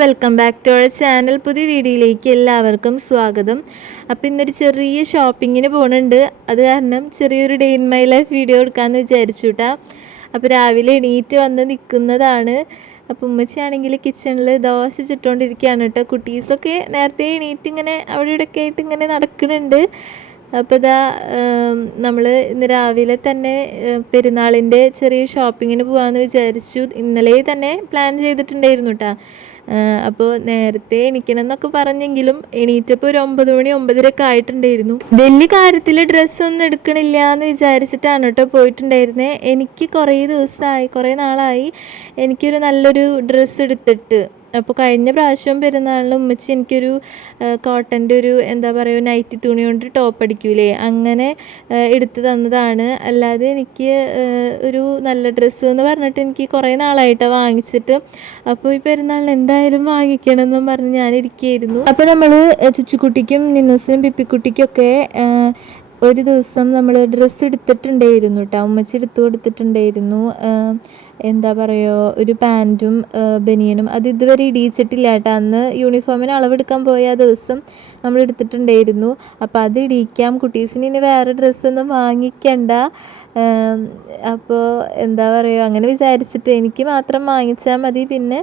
Welcome back to our channel. പുതിയ വീഡിയോയിലേക്ക് എല്ലാവർക്കും സ്വാഗതം. അപ്പോൾ ഇന്നൊരു ചെറിയ ഷോപ്പിങ്ങിന് പോകുന്നുണ്ട്. അത് കാരണം ചെറിയൊരു day in my life video എടുക്കാമെന്ന് വിചാരിച്ചു കേട്ടോ. അപ്പോൾ രാവിലെ എണീറ്റ് വന്ന് നിൽക്കുന്നതാണ്. അപ്പോൾ ഉമ്മച്ചിയാണെങ്കിൽ കിച്ചണിൽ ദോശ ചുട്ടുകൊണ്ടിരിക്കുകയാണ് കേട്ടോ. കുട്ടീസൊക്കെ നേരത്തെ എണീറ്റ് ഇങ്ങനെ അവിടെ ഇവിടെയൊക്കെ ആയിട്ട് ഇങ്ങനെ നടക്കുന്നുണ്ട്. അപ്പോൾ ഇതാ നമ്മൾ ഇന്ന് രാവിലെ തന്നെ പെരുന്നാളിൻ്റെ ചെറിയ ഷോപ്പിങ്ങിന് പോകാമെന്ന് വിചാരിച്ചു. ഇന്നലെ തന്നെ പ്ലാൻ ചെയ്തിട്ടുണ്ടായിരുന്നു കേട്ടോ. അപ്പോൾ നേരത്തെ എണീക്കണം എന്നൊക്കെ പറഞ്ഞെങ്കിലും എണീറ്റപ്പോൾ ഒരു 9 മണി 9:30 ആയിട്ടുണ്ടായിരുന്നു. വലിയ കാര്യത്തിൽ ഡ്രസ്സൊന്നും എടുക്കണില്ല എന്ന് വിചാരിച്ചിട്ടാണ് കേട്ടോ പോയിട്ടുണ്ടായിരുന്നത്. എനിക്ക് കുറേ നാളായി എനിക്കൊരു നല്ലൊരു ഡ്രസ്സ് എടുത്തിട്ട്. അപ്പോൾ കഴിഞ്ഞ പ്രാവശ്യം പെരുന്നാളിന് ഉമ്മച്ചി എനിക്കൊരു കോട്ടൻ്റെ ഒരു എന്താ പറയുക നൈറ്റി തുണി കൊണ്ട് ടോപ്പ് അടിക്കൂലേ, അങ്ങനെ എടുത്ത് തന്നതാണ്. അല്ലാതെ എനിക്ക് ഒരു നല്ല ഡ്രസ്സ് എന്ന് പറഞ്ഞിട്ട് എനിക്ക് കുറേ നാളായിട്ടാണ് വാങ്ങിച്ചിട്ട്. അപ്പോൾ ഈ പെരുന്നാളിന് എന്തായാലും വാങ്ങിക്കണം എന്നും പറഞ്ഞ് ഞാനിരിക്കുകയായിരുന്നു. അപ്പോൾ നമ്മൾ ചുച്ചുക്കുട്ടിക്കും നിന്നൂസിനും പിപ്പിക്കുട്ടിക്കൊക്കെ ഒരു ദിവസം നമ്മൾ ഡ്രസ്സ് എടുത്തിട്ടുണ്ടായിരുന്നു കേട്ടോ. ഉമ്മച്ചി എടുത്തു കൊടുത്തിട്ടുണ്ടായിരുന്നു. എന്താ പറയുക, ഒരു പാൻറ്റും ബനിയനും. അത് ഇതുവരെ ഇടിയിച്ചിട്ടില്ല കേട്ടോ. അന്ന് യൂണിഫോമിന് അളവെടുക്കാൻ പോയ ദിവസം നമ്മൾ എടുത്തിട്ടുണ്ടായിരുന്നു. അപ്പോൾ അത് ഇടിയിക്കാം, കുട്ടീസിന് ഇനി വേറെ ഡ്രസ്സൊന്നും വാങ്ങിക്കണ്ട. അപ്പോൾ എന്താ പറയുക, അങ്ങനെ വിചാരിച്ചിട്ട് എനിക്ക് മാത്രം വാങ്ങിച്ചാൽ മതി, പിന്നെ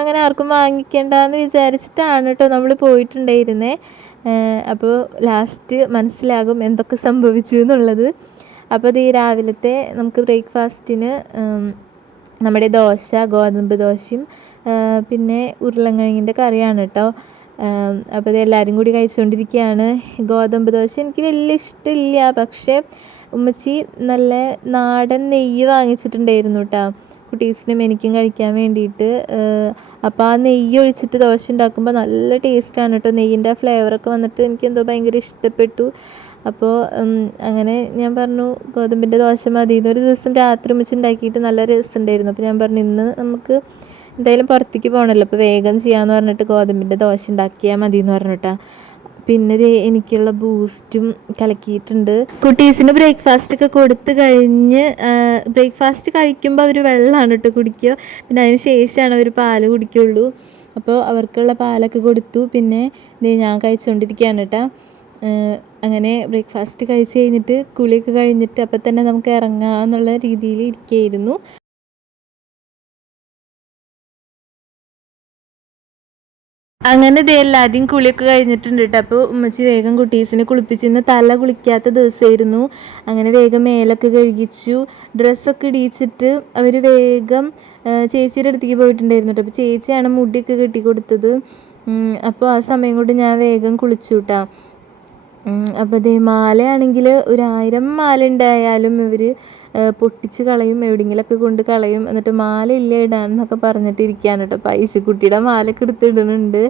അങ്ങനെ ആർക്കും വാങ്ങിക്കണ്ടെന്ന് വിചാരിച്ചിട്ടാണ് കേട്ടോ നമ്മൾ പോയിട്ടുണ്ടായിരുന്നേ. അപ്പോൾ ലാസ്റ്റ് മനസ്സിലാകും എന്തൊക്കെ സംഭവിച്ചു എന്നുള്ളത്. അപ്പോൾ ഇത് ഈ രാവിലത്തെ നമുക്ക് ബ്രേക്ക്ഫാസ്റ്റിന് നമ്മുടെ ദോശ, ഗോതമ്പ് ദോശയും പിന്നെ ഉരുളൻകിഴങ്ങിൻ്റെ കറിയാണ് കേട്ടോ. അപ്പോൾ ഇത് എല്ലാവരും കൂടി കഴിച്ചുകൊണ്ടിരിക്കുകയാണ്. ഗോതമ്പ് ദോശ എനിക്ക് വലിയ ഇഷ്ടമില്ല, പക്ഷേ ഉമ്മച്ചി നല്ല നാടൻ നെയ്യ് വാങ്ങിച്ചിട്ടുണ്ടായിരുന്നു കേട്ടോ, കുട്ടീസിനും എനിക്കും കഴിക്കാൻ വേണ്ടിയിട്ട്. അപ്പോൾ ആ നെയ്യ് ഒഴിച്ചിട്ട് ദോശ ഉണ്ടാക്കുമ്പോൾ നല്ല ടേസ്റ്റാണ് കേട്ടോ. നെയ്യിൻ്റെ ആ ഫ്ലേവറൊക്കെ വന്നിട്ട് എനിക്കെന്തോ ഭയങ്കര ഇഷ്ടപ്പെട്ടു. അപ്പോൾ അങ്ങനെ ഞാൻ പറഞ്ഞു ഗോതമ്പിൻ്റെ ദോശ മതി. ഇതൊരു ദിവസം രാത്രി ഉമ്മച്ചി ഉണ്ടാക്കിയിട്ട് നല്ല രസമുണ്ടായിരുന്നു. അപ്പോൾ ഞാൻ പറഞ്ഞു ഇന്ന് നമുക്ക് എന്തായാലും പുറത്തേക്ക് പോകണമല്ലോ, അപ്പോൾ വേഗം ചെയ്യാമെന്ന് പറഞ്ഞിട്ട് ഗോതമ്പിൻ്റെ ദോശ ഉണ്ടാക്കിയാൽ മതി എന്ന് പറഞ്ഞിട്ടാ. പിന്നെ എനിക്കുള്ള ബൂസ്റ്റും കലക്കിയിട്ടുണ്ട്. കുട്ടീസിന് ബ്രേക്ക്ഫാസ്റ്റ് ഒക്കെ കൊടുത്തു കഴിഞ്ഞ് ബ്രേക്ക്ഫാസ്റ്റ് കഴിക്കുമ്പോൾ അവർ വെള്ളമാണ് കേട്ടോ കുടിക്കുക, പിന്നെ അതിന് ശേഷമാണ് അവർ പാല് കുടിക്കുള്ളൂ. അപ്പോൾ അവർക്കുള്ള പാലൊക്കെ കൊടുത്തു. പിന്നെ ഞാൻ കഴിച്ചുകൊണ്ടിരിക്കുകയാണ് കേട്ടോ. അങ്ങനെ ബ്രേക്ക്ഫാസ്റ്റ് കഴിച്ച് കഴിഞ്ഞിട്ട് കുളിയൊക്കെ കഴിഞ്ഞിട്ട് അപ്പം തന്നെ നമുക്ക് ഇറങ്ങാമെന്നുള്ള രീതിയിൽ ഇരിക്കുകയായിരുന്നു. അങ്ങനെ എല്ലാവരും കുളിയൊക്കെ കഴിഞ്ഞിട്ടുണ്ട് കേട്ടോ. അപ്പോൾ ഉമ്മച്ചി വേഗം കുട്ടീസിനെ കുളിപ്പിച്ചിന്ന് തല കുളിക്കാത്ത ദിവസമായിരുന്നു. അങ്ങനെ വേഗം മേലൊക്കെ കഴുകിച്ചു, ഡ്രസ്സൊക്കെ ഇടിയിച്ചിട്ട് അവർ വേഗം ചേച്ചിയുടെ അടുത്തേക്ക് പോയിട്ടുണ്ടായിരുന്നു കേട്ടോ. അപ്പോൾ ചേച്ചിയാണ് മുടിയൊക്കെ കെട്ടി കൊടുത്തത്. അപ്പോൾ ആ സമയം കൊണ്ട് ഞാൻ വേഗം കുളിച്ചു കേട്ടോ. അപ്പോൾ മാലയാണെങ്കിൽ 1000 മാല ഉണ്ടായാലും ഇവർ പൊട്ടിച്ച് കളയും, എവിടെയെങ്കിലൊക്കെ കൊണ്ട് കളയും. എന്നിട്ട് മാല ഇല്ല ഇടാന്നൊക്കെ പറഞ്ഞിട്ട് ഇരിക്കുകയാണ് കേട്ടോ. പൈസക്കുട്ടിയുടെ മാലയൊക്കെ എടുത്തിടുന്നുണ്ട്.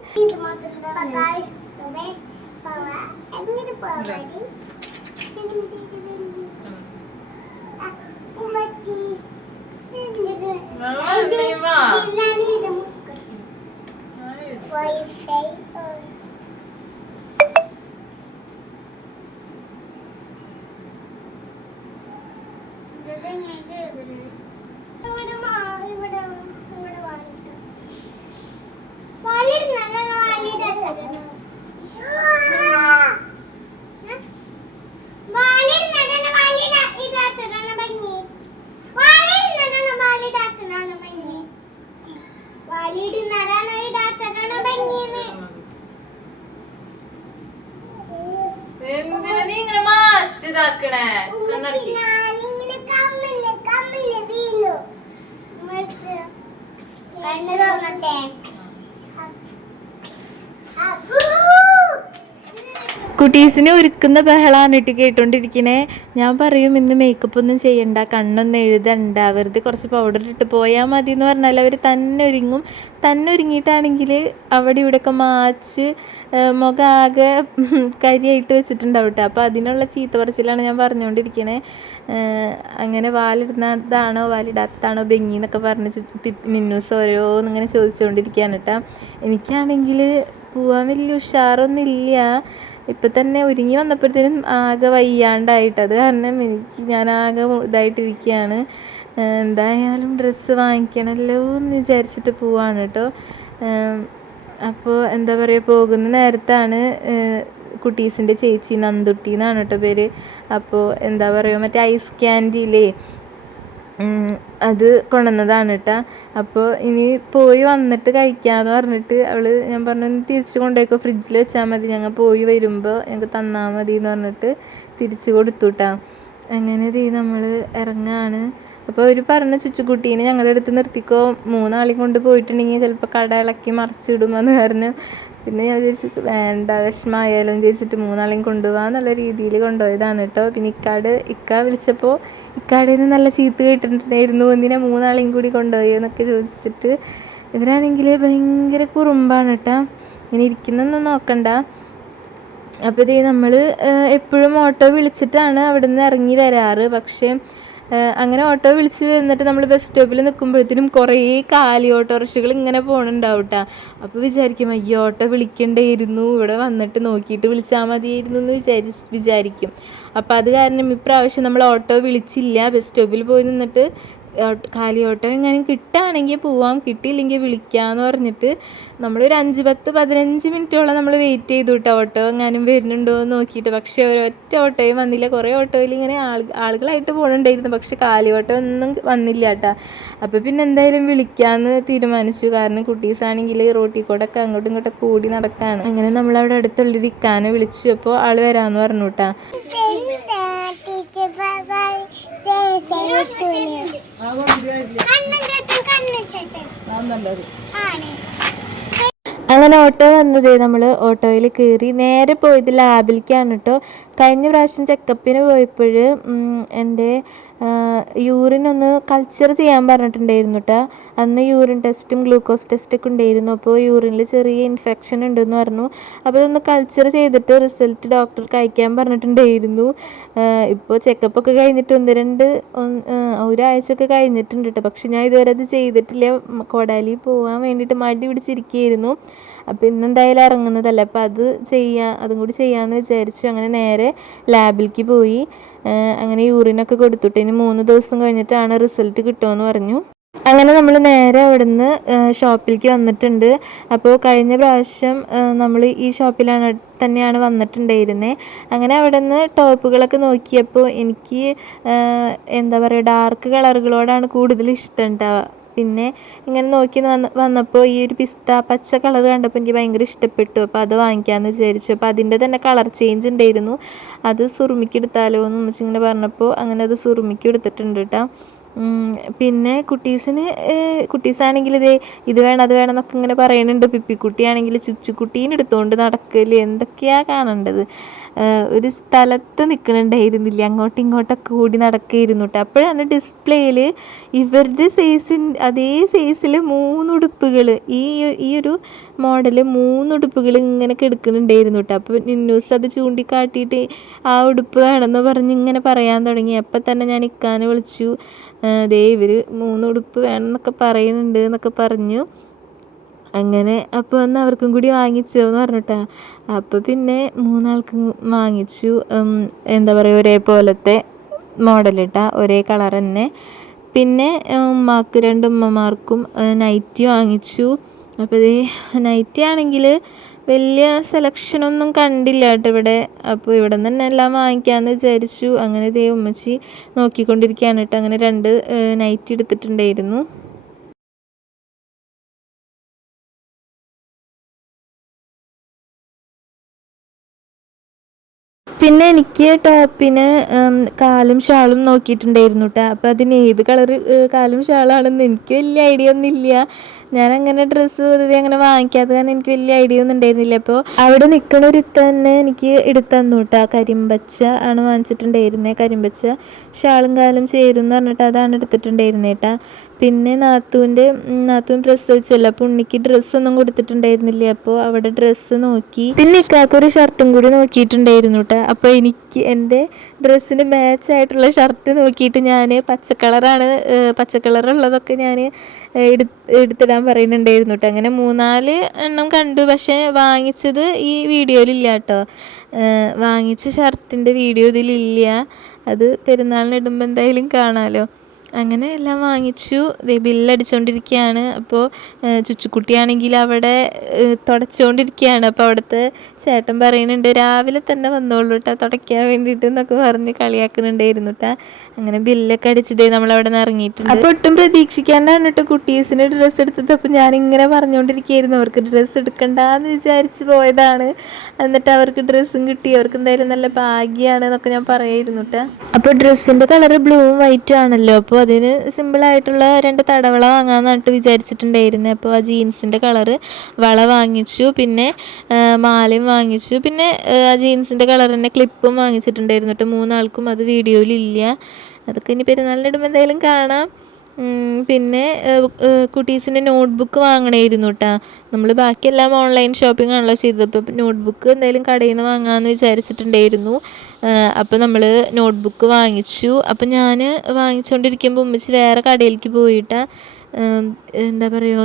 എന്തിനാ നീ ഇങ്ങനെ മാച്ചിതാക്കണേ? കുട്ടീസിനെ ഒരുക്കുന്ന ബഹളാണ് ഇട്ട് കേട്ടോണ്ടിരിക്കണേ. ഞാൻ പറയും ഇന്ന് മേക്കപ്പ് ഒന്നും ചെയ്യണ്ട, കണ്ണൊന്നും എഴുതണ്ട, വെറുതെ കുറച്ച് പൗഡർ ഇട്ട് പോയാൽ മതി എന്ന് പറഞ്ഞാൽ അവർ തന്നെ ഒരുങ്ങും. തന്നെ ഒരുങ്ങിയിട്ടാണെങ്കിൽ അവിടെ ഇവിടെയൊക്കെ മാച്ച് മുഖം ആകെ കരിയായിട്ട് വെച്ചിട്ടുണ്ടാവും കേട്ടോ. അപ്പോൾ അതിനുള്ള ചീത്ത പറച്ചിലാണ് ഞാൻ പറഞ്ഞുകൊണ്ടിരിക്കണേ. അങ്ങനെ വാലിടുന്നതാണോ വാലിടാത്താണോ ഭംഗി എന്നൊക്കെ പറഞ്ഞ് നിന്നൂസ് ഓരോന്നിങ്ങനെ ചോദിച്ചുകൊണ്ടിരിക്കുകയാണ് കേട്ടോ. എനിക്കാണെങ്കിൽ പോവാൻ വലിയ ഉഷാറൊന്നുമില്ല. ഇപ്പം തന്നെ ഒരുങ്ങി വന്നപ്പോഴത്തേനും ആകെ വയ്യാണ്ടായിട്ട്, അത് കാരണം ഞാൻ ആകെ ഇതായിട്ടിരിക്കുകയാണ്. എന്തായാലും ഡ്രസ്സ് വാങ്ങിക്കണമല്ലോ എന്ന് വിചാരിച്ചിട്ട് പോവാണ് കേട്ടോ. അപ്പോൾ എന്താ പറയുക, പോകുന്ന നേരത്താണ് കുട്ടീസിൻ്റെ ചേച്ചി നന്ദുട്ടി എന്നാണ് കേട്ടോ പേര്. അപ്പോൾ എന്താ പറയുക, മറ്റേ ഐസ് ക്യാൻഡിയില്ലേ, അത് കൊണ്ടുവന്നതാണ് കേട്ടോ. അപ്പോൾ ഇനി പോയി വന്നിട്ട് കഴിക്കാമെന്ന് പറഞ്ഞിട്ട് ഞാൻ പറഞ്ഞു തിരിച്ച് കൊണ്ടുപോയിക്കോ, ഫ്രിഡ്ജിൽ വെച്ചാൽ മതി, ഞങ്ങൾ പോയി വരുമ്പോൾ ഞങ്ങൾക്ക് തന്നാൽ മതി എന്ന് പറഞ്ഞിട്ട് തിരിച്ച് കൊടുത്തു കേട്ടോ. അങ്ങനെ നമ്മൾ ഇറങ്ങാണ്. അപ്പോൾ അവർ പറഞ്ഞു ചുച്ചുക്കുട്ടീനെ ഞങ്ങളുടെ അടുത്ത് നിർത്തിക്കോ, 3 ആളെയും കൊണ്ട് പോയിട്ടുണ്ടെങ്കിൽ ചിലപ്പോൾ കട ഇളക്കി മറിച്ചിടുമെന്ന് പറഞ്ഞു. പിന്നെ ഞാൻ വിചാരിച്ചു വേണ്ട, വിഷമമായാലും വിചാരിച്ചിട്ട് 3 ആളെയും കൊണ്ടുപോകാന്നുള്ള രീതിയിൽ കൊണ്ടുപോയതാണ് കേട്ടോ. പിന്നെ ഇക്ക വിളിച്ചപ്പോൾ ഇക്കാടയിൽ നിന്ന് നല്ല ചീത്ത കേട്ടിട്ടുണ്ടായിരുന്നു, എന്തിനാ 3 ആളെയും കൂടി കൊണ്ടുപോയി എന്നൊക്കെ ചോദിച്ചിട്ട്. ഇവരാണെങ്കിൽ ഭയങ്കര കുറുമ്പാണ് കേട്ടോ, ഇങ്ങനെ ഇരിക്കുന്നൊന്നും നോക്കണ്ട. അപ്പോൾ നമ്മൾ എപ്പോഴും ഓട്ടോ വിളിച്ചിട്ടാണ് അവിടെ നിന്ന് ഇറങ്ങി വരാറ്. പക്ഷേ അങ്ങനെ ഓട്ടോ വിളിച്ച് വന്നിട്ട് നമ്മൾ ബസ് സ്റ്റോപ്പിൽ നിൽക്കുമ്പോഴത്തേനും കുറേ കാലി ഓട്ടോറിക്ഷകൾ ഇങ്ങനെ പോകണുണ്ടാവും കേട്ടോ. അപ്പോൾ വിചാരിക്കും അയ്യോ ഓട്ടോ വിളിക്കണ്ടായിരുന്നു, ഇവിടെ വന്നിട്ട് നോക്കിയിട്ട് വിളിച്ചാൽ മതിയായിരുന്നു എന്ന് വിചാരിക്കും. അപ്പോൾ അത് കാരണം ഇപ്രാവശ്യം നമ്മൾ ഓട്ടോ വിളിച്ചില്ല, ബസ് സ്റ്റോപ്പിൽ പോയി നിന്നിട്ട് കാലി ഓട്ടോ എങ്ങാനും കിട്ടുകയാണെങ്കിൽ പോവാം, കിട്ടിയില്ലെങ്കിൽ വിളിക്കാമെന്ന് പറഞ്ഞിട്ട് നമ്മളൊരു 5-10-15 മിനിറ്റോളം നമ്മൾ വെയിറ്റ് ചെയ്തു കേട്ടോ, ഓട്ടോ എങ്ങാനും വരുന്നുണ്ടോ എന്ന് നോക്കിയിട്ട്. പക്ഷേ ഒരൊറ്റ ഓട്ടോയും വന്നില്ല. കുറേ ഓട്ടോയിൽ ഇങ്ങനെ ആളുകളായിട്ട് പോകുന്നുണ്ടായിരുന്നു, പക്ഷെ കാലി ഓട്ടോ ഒന്നും വന്നില്ല കേട്ടോ. അപ്പോൾ പിന്നെ എന്തായാലും വിളിക്കാമെന്ന് തീരുമാനിച്ചു. കാരണം കുട്ടീസാണെങ്കിൽ റോട്ടിൽ കൂടെ ഒക്കെ അങ്ങോട്ടും ഇങ്ങോട്ടും കൂടി നടക്കാണ്. അങ്ങനെ നമ്മളവിടെ അടുത്തുള്ളൊരു ഇക്കാനെ വിളിച്ചു. അപ്പോൾ ആൾ വരാമെന്ന് പറഞ്ഞു കേട്ടോ. അങ്ങനെ ഓട്ടോ വന്നത് നമ്മൾ ഓട്ടോയിൽ കയറി നേരെ പോയത് ലാബിലേക്കാണ് കേട്ടോ. കഴിഞ്ഞ പ്രാവശ്യം ചെക്കപ്പിന് പോയപ്പോൾ എൻ്റെ യൂറിൻ ഒന്ന് കൾച്ചർ ചെയ്യാൻ പറഞ്ഞിട്ടുണ്ടായിരുന്നു കേട്ടോ. അന്ന് യൂറിൻ ടെസ്റ്റും ഗ്ലൂക്കോസ് ടെസ്റ്റൊക്കെ ഉണ്ടായിരുന്നു. അപ്പോൾ യൂറിനിൽ ചെറിയ ഇൻഫെക്ഷൻ ഉണ്ടെന്ന് പറഞ്ഞു. അപ്പോൾ അതൊന്ന് കൾച്ചർ ചെയ്തിട്ട് റിസൾട്ട് ഡോക്ടർക്ക് അയക്കാൻ പറഞ്ഞിട്ടുണ്ടായിരുന്നു. ഇപ്പോൾ ചെക്കപ്പൊക്കെ കഴിഞ്ഞിട്ട് ഒരാഴ്ചയൊക്കെ കഴിഞ്ഞിട്ടുണ്ട് കേട്ടോ. പക്ഷെ ഞാൻ ഇതുവരെ അത് ചെയ്തിട്ടില്ല, കൊടാലി പോകാൻ വേണ്ടിയിട്ട് മടി പിടിച്ചിരിക്കുകയായിരുന്നു. അപ്പോൾ ഇന്നെന്തായാലും ഇറങ്ങുന്നതല്ല, അപ്പോൾ അതും കൂടി ചെയ്യാമെന്ന് വിചാരിച്ചു. അങ്ങനെ നേരെ ലാബിലേക്ക് പോയി. അങ്ങനെ യൂറിനൊക്കെ കൊടുത്തിട്ട് ഇനി 3 ദിവസം കഴിഞ്ഞിട്ടാണ് റിസൾട്ട് കിട്ടുമെന്ന് പറഞ്ഞു. അങ്ങനെ നമ്മൾ നേരെ അവിടുന്ന് ഷോപ്പിലേക്ക് വന്നിട്ടുണ്ട്. അപ്പോൾ കഴിഞ്ഞ പ്രാവശ്യം നമ്മൾ ഈ ഷോപ്പിലാണ് തന്നെയാണ് വന്നിട്ടുണ്ടായിരുന്നത്. അങ്ങനെ അവിടെ നിന്ന് ടോപ്പുകളൊക്കെ നോക്കിയപ്പോൾ എനിക്ക് എന്താ പറയുക, ഡാർക്ക് കളറുകളോടാണ് കൂടുതൽ ഇഷ്ടം ഉണ്ടാവുക. പിന്നെ ഇങ്ങനെ നോക്കി വന്നപ്പോൾ ഈ ഒരു പച്ച കളർ കണ്ടപ്പോൾ എനിക്ക് ഭയങ്കര ഇഷ്ടപ്പെട്ടു. അപ്പോൾ അത് വാങ്ങിക്കാമെന്ന് വിചാരിച്ചു. അപ്പോൾ അതിൻ്റെ തന്നെ കളർ ചേഞ്ച് ഉണ്ടായിരുന്നു. അത് സുറുമിക്ക് എടുത്താലോ എന്ന് ഉമ്മച്ചിങ്ങനെ പറഞ്ഞപ്പോൾ അങ്ങനെ അത് സുറുമിക്ക് എടുത്തിട്ടുണ്ട് കേട്ടോ. പിന്നെ കുട്ടീസാണെങ്കിൽ ഇത് വേണം അത് വേണം എന്നൊക്കെ ഇങ്ങനെ പറയുന്നുണ്ട്. പിപ്പിക്കുട്ടിയാണെങ്കിൽ ചുച്ചുക്കുട്ടീനെ എടുത്തുകൊണ്ട് നടക്കല് എന്തൊക്കെയാണ് കാണേണ്ടത്. ഒരു സ്ഥലത്ത് നിൽക്കണുണ്ടായിരുന്നില്ല, അങ്ങോട്ടും ഇങ്ങോട്ടൊക്കെ കൂടി നടക്കുകയായിരുന്നു കേട്ടോ. അപ്പോഴാണ് ഡിസ്പ്ലേയിൽ ഇവരുടെ അതേ സൈസിൽ 3 ഉടുപ്പുകൾ, ഈ ഒരു മോഡൽ 3 ഉടുപ്പുകൾ ഇങ്ങനെ കിടക്കുന്നുണ്ടായിരുന്നു കേട്ടോ. അപ്പോൾ നിന്നൂസ് അത് ചൂണ്ടിക്കാട്ടിയിട്ട് ആ ഉടുപ്പ് വേണമെന്ന് പറഞ്ഞ് ഇങ്ങനെ പറയാൻ തുടങ്ങി. അപ്പം തന്നെ ഞാൻ ഇക്കാനെ വിളിച്ചു, ഇവർ 3 ഉടുപ്പ് വേണമെന്നൊക്കെ പറയുന്നുണ്ട് എന്നൊക്കെ പറഞ്ഞു. അങ്ങനെ അപ്പോൾ ഒന്ന് അവർക്കും കൂടി വാങ്ങിച്ചോ എന്ന് പറഞ്ഞിട്ടാ. അപ്പോൾ പിന്നെ 3 ആൾക്കും വാങ്ങിച്ചു. എന്താ പറയുക, ഒരേപോലത്തെ മോഡലിട്ടാ, ഒരേ കളർ തന്നെ. പിന്നെ ഉമ്മാക്ക് 2 ഉമ്മമാർക്കും നൈറ്റി വാങ്ങിച്ചു. അപ്പോൾ നൈറ്റി ആണെങ്കിൽ വലിയ സെലക്ഷനൊന്നും കണ്ടില്ല കേട്ടോ ഇവിടെ. അപ്പോൾ ഇവിടെ നിന്ന് തന്നെ എല്ലാം വാങ്ങിക്കാമെന്ന് വിചാരിച്ചു. അങ്ങനെ ഉമ്മച്ചി നോക്കിക്കൊണ്ടിരിക്കുകയാണ് കേട്ടോ. അങ്ങനെ 2 നൈറ്റി എടുത്തിട്ടുണ്ടായിരുന്നു. പിന്നെ എനിക്ക് ടോപ്പിന് കാലും ഷാളും നോക്കിയിട്ടുണ്ടായിരുന്നു കേട്ടോ. അപ്പോൾ അതിന് ഏത് കളറ് കാലും ഷാളാണെന്ന് എനിക്ക് വലിയ ഐഡിയ ഒന്നുമില്ല. ഞാനങ്ങനെ ഡ്രസ്സ് പൊതുവെ അങ്ങനെ വാങ്ങിക്കാതെ കാരണം എനിക്ക് വലിയ ഐഡിയ ഒന്നും ഉണ്ടായിരുന്നില്ല. അപ്പോൾ അവിടെ നിൽക്കണ ഒരു തന്നെ എനിക്ക് എടുത്തന്നു കേട്ടോ. കരിമ്പച്ച ആണ് വാങ്ങിച്ചിട്ടുണ്ടായിരുന്നത്. കരിമ്പച്ച ഷാളും കാലും ചേരും എന്ന് പറഞ്ഞിട്ട് അതാണ് എടുത്തിട്ടുണ്ടായിരുന്നത് കേട്ടോ. പിന്നെ നാത്തൂൻ ഡ്രസ്സ് വെച്ചല്ലോ, അപ്പോൾ ഉണ്ണിക്ക് ഡ്രസ്സൊന്നും കൊടുത്തിട്ടുണ്ടായിരുന്നില്ല. അപ്പോൾ അവിടെ ഡ്രസ്സ് നോക്കി. പിന്നെ ഇക്കാക്കൊരു ഷർട്ടും കൂടി നോക്കിയിട്ടുണ്ടായിരുന്നു കേട്ടോ. അപ്പോൾ എനിക്ക് എൻ്റെ ഡ്രസ്സിന് മാച്ചായിട്ടുള്ള ഷർട്ട് നോക്കിയിട്ട് ഞാൻ പച്ചക്കളറുള്ളതൊക്കെ ഞാൻ എടുത്തിടാൻ പറയുന്നുണ്ടായിരുന്നു കേട്ടോ. അങ്ങനെ 3-4 എണ്ണം കണ്ടു. പക്ഷേ വാങ്ങിച്ചത് ഈ വീഡിയോയിലില്ല കേട്ടോ. വാങ്ങിച്ച ഷർട്ടിൻ്റെ വീഡിയോ ഇതിലില്ല. അത് പെരുന്നാളിന് ഇടുമ്പോൾ എന്തായാലും കാണാമല്ലോ. അങ്ങനെ എല്ലാം വാങ്ങിച്ചു. ദേ ബില്ലടിച്ചുകൊണ്ടിരിക്കുകയാണ്. അപ്പോൾ ചുച്ചുക്കുട്ടിയാണെങ്കിൽ അവിടെ തുടച്ചുകൊണ്ടിരിക്കുകയാണ്. അപ്പോൾ അവിടുത്തെ ചേട്ടൻ പറയുന്നുണ്ട് രാവിലെ തന്നെ വന്നോളൂ കേട്ടോ തുടയ്ക്കാൻ വേണ്ടിയിട്ട് എന്നൊക്കെ പറഞ്ഞ് കളിയാക്കുന്നുണ്ടായിരുന്നു കേട്ടോ. അങ്ങനെ ബില്ലൊക്കെ അടിച്ചിട്ടേ നമ്മളവിടെ നിന്ന് ഇറങ്ങിയിട്ടുണ്ട്. അപ്പോൾ ഒട്ടും പ്രതീക്ഷിക്കാണ്ടാണ് കേട്ടോ കുട്ടീസിന് ഡ്രസ്സ് എടുത്തത്. അപ്പോൾ ഞാനിങ്ങനെ പറഞ്ഞുകൊണ്ടിരിക്കുകയായിരുന്നു അവർക്ക് ഡ്രസ്സ് എടുക്കണ്ടെന്ന് വിചാരിച്ച് പോയതാണ്, എന്നിട്ട് അവർക്ക് ഡ്രസ്സും കിട്ടി, അവർക്ക് എന്തായാലും നല്ല ഭാഗ്യമാണ് എന്നൊക്കെ ഞാൻ പറയായിരുന്നു കേട്ടോ. അപ്പോൾ ഡ്രസ്സിൻ്റെ കളറ് ബ്ലൂവും വൈറ്റും ആണല്ലോ, അപ്പോൾ അതിന് സിമ്പിളായിട്ടുള്ള 2 തടവള വാങ്ങാമെന്ന് പറഞ്ഞിട്ട് വിചാരിച്ചിട്ടുണ്ടായിരുന്നു. അപ്പോൾ ആ ജീൻസിൻ്റെ കളറ് വള വാങ്ങിച്ചു, പിന്നെ മാലയും വാങ്ങിച്ചു, പിന്നെ ആ ജീൻസിൻ്റെ കളർ തന്നെ ക്ലിപ്പും വാങ്ങിച്ചിട്ടുണ്ടായിരുന്നു കേട്ടോ. 3 ആൾക്കും. അത് വീഡിയോയിലില്ല, അതൊക്കെ ഇനി പെരുന്നാളിന് ഇടുമ്പോൾ എന്തായാലും കാണാം. പിന്നെ കുട്ടീസിൻ്റെ നോട്ട്ബുക്ക് വാങ്ങണമായിരുന്നു കേട്ടോ. നമ്മൾ ബാക്കിയെല്ലാം ഓൺലൈൻ ഷോപ്പിംഗ് ആണല്ലോ ചെയ്തത്. അപ്പോൾ നോട്ട്ബുക്ക് എന്തായാലും കടയിൽ നിന്ന് വാങ്ങാമെന്ന് വിചാരിച്ചിട്ടുണ്ടായിരുന്നു. അപ്പോൾ നമ്മൾ നോട്ട്ബുക്ക് വാങ്ങിച്ചു. അപ്പോൾ ഞാൻ വാങ്ങിച്ചുകൊണ്ടിരിക്കുമ്പോൾ ഉമ്മച്ചി വേറെ കടയിലേക്ക് പോയിട്ട് എന്താ പറയുക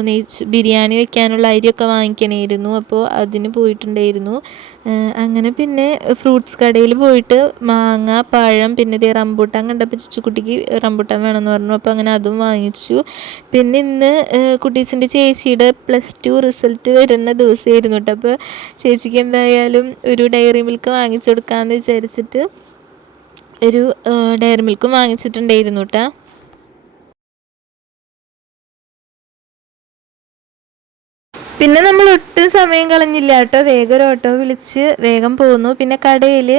ബിരിയാണി വെക്കാനുള്ള അരിയൊക്കെ വാങ്ങിക്കണമായിരുന്നു. അപ്പോൾ അതിന് പോയിട്ടുണ്ടായിരുന്നു. അങ്ങനെ പിന്നെ ഫ്രൂട്ട്സ് കടയിൽ പോയിട്ട് മാങ്ങ, പഴം, പിന്നെ ഇതേ റംബൂട്ടാൻ കണ്ടപ്പോൾ ചുച്ചുക്കുട്ടിക്ക് റംബൂട്ടാൻ വേണമെന്ന് പറഞ്ഞു. അപ്പോൾ അങ്ങനെ അതും വാങ്ങിച്ചു. പിന്നെ ഇന്ന് കുട്ടീസിൻ്റെ ചേച്ചിയുടെ +2 റിസൾട്ട് വരുന്ന ദിവസമായിരുന്നു കേട്ടോ. അപ്പോൾ ചേച്ചിക്ക് എന്തായാലും ഒരു ഡയറി മിൽക്ക് വാങ്ങിച്ചു കൊടുക്കാമെന്ന് വിചാരിച്ചിട്ട് ഒരു ഡയറി മിൽക്കും വാങ്ങിച്ചിട്ടുണ്ടായിരുന്നു കേട്ടോ. പിന്നെ നമ്മൾ ഒട്ടും സമയം കളഞ്ഞില്ല കേട്ടോ, വേഗം ഒരു ഓട്ടോ വിളിച്ച് വേഗം പോന്നു. പിന്നെ കടയിൽ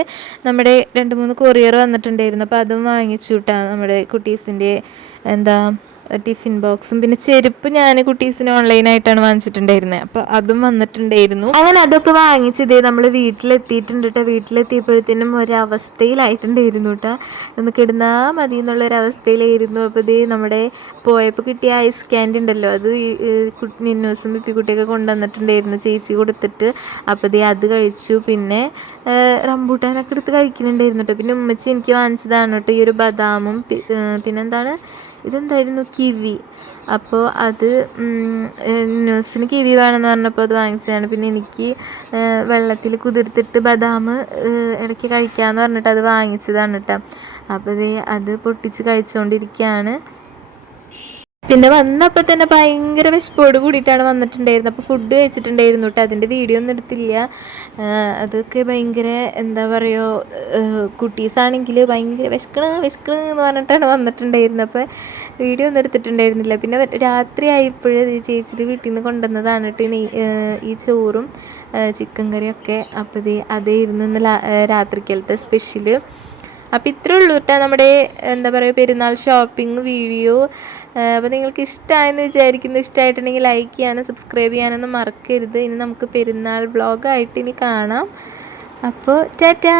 നമ്മുടെ 2-3 കൊറിയർ വന്നിട്ടുണ്ടായിരുന്നു. അപ്പോൾ അതും വാങ്ങിച്ചു കേട്ടോ. നമ്മുടെ കുട്ടീസിൻ്റെ ടിഫിൻ ബോക്സും പിന്നെ ചെരുപ്പ് ഞാൻ കുട്ടീസിന് ഓൺലൈനായിട്ടാണ് വാങ്ങിച്ചിട്ടുണ്ടായിരുന്നത്. അപ്പോൾ അതും വന്നിട്ടുണ്ടായിരുന്നു. അങ്ങനെ അതൊക്കെ വാങ്ങിച്ചതേ നമ്മൾ വീട്ടിലെത്തിയിട്ടുണ്ട് കേട്ടോ. വീട്ടിലെത്തിയപ്പോഴത്തേനും ഒരവസ്ഥയിലായിട്ടുണ്ടായിരുന്നു കേട്ടോ. ഒന്ന് കിടന്നാൽ മതി എന്നുള്ളൊരവസ്ഥയിലായിരുന്നു. അപ്പോൾ ഇത് നമ്മുടെ പോയപ്പോൾ കിട്ടിയ ഐസ് ക്യാൻഡി ഉണ്ടല്ലോ, അത് നിന്നൂസും പിപ്പിക്കുട്ടിയൊക്കെ കൊണ്ടുവന്നിട്ടുണ്ടായിരുന്നു ചേച്ചി കൊടുത്തിട്ട്. അപ്പോൾ അത് കഴിച്ചു. പിന്നെ റംബൂട്ടാനൊക്കെ എടുത്ത് കഴിക്കുന്നുണ്ടായിരുന്നു കേട്ടോ. പിന്നെ ഉമ്മച്ചി എനിക്ക് വാങ്ങിച്ചതാണ് കേട്ടോ ഈ ഒരു ബദാമും പിന്നെന്താണ് ഇതെന്തായിരുന്നു കിവി. അപ്പോൾ അത് ന്യൂസിന് കിവി വേണമെന്ന് പറഞ്ഞപ്പോൾ അത് വാങ്ങിച്ചതാണ്. പിന്നെ എനിക്ക് വെള്ളത്തിൽ കുതിർത്തിട്ട് ബദാം ഇടയ്ക്ക് കഴിക്കാമെന്ന് പറഞ്ഞിട്ട് അത് വാങ്ങിച്ചതാണ് കേട്ടോ. അപ്പോൾ അത് പൊട്ടിച്ച് കഴിച്ചുകൊണ്ടിരിക്കുകയാണ്. പിന്നെ വന്നപ്പോൾ തന്നെ ഭയങ്കര വിശപ്പോട് കൂടിയിട്ടാണ് വന്നിട്ടുണ്ടായിരുന്നത്. അപ്പോൾ ഫുഡ് കഴിച്ചിട്ടുണ്ടായിരുന്നു കേട്ടോ. അതിൻ്റെ വീഡിയോ ഒന്നും എടുത്തില്ല. അതൊക്കെ ഭയങ്കര എന്താ പറയുക, കുട്ടീസാണെങ്കിൽ ഭയങ്കര വിശക്കണ് എന്ന് പറഞ്ഞിട്ടാണ് വന്നിട്ടുണ്ടായിരുന്നത്. അപ്പോൾ വീഡിയോ ഒന്നും എടുത്തിട്ടുണ്ടായിരുന്നില്ല. പിന്നെ രാത്രി ആയപ്പോഴേ ചേച്ചിയുടെ വീട്ടിൽ നിന്ന് കൊണ്ടുവന്നതാണ് കേട്ടോ ഈ ചോറും ചിക്കൻ കറിയൊക്കെ. അപ്പോൾ അതായിരുന്നു ഇന്ന് രാത്രിക്കലത്തെ സ്പെഷ്യല്. അപ്പോൾ ഇത്രേ ഉള്ളൂ കേട്ടോ നമ്മുടെ എന്താ പറയുക പെരുന്നാൾ ഷോപ്പിംഗ് വീഡിയോ. അപ്പോൾ നിങ്ങൾക്ക് ഇഷ്ടമായെന്ന് വിചാരിക്കുന്നു. ഇഷ്ടമായിട്ടുണ്ടെങ്കിൽ ലൈക്ക് ചെയ്യാനും സബ്സ്ക്രൈബ് ചെയ്യാനൊന്നും മറക്കരുത്. ഇനി നമുക്ക് പെരുന്നാൾ വ്ളോഗായിട്ട് ഇനി കാണാം. അപ്പോൾ ടാറ്റാ.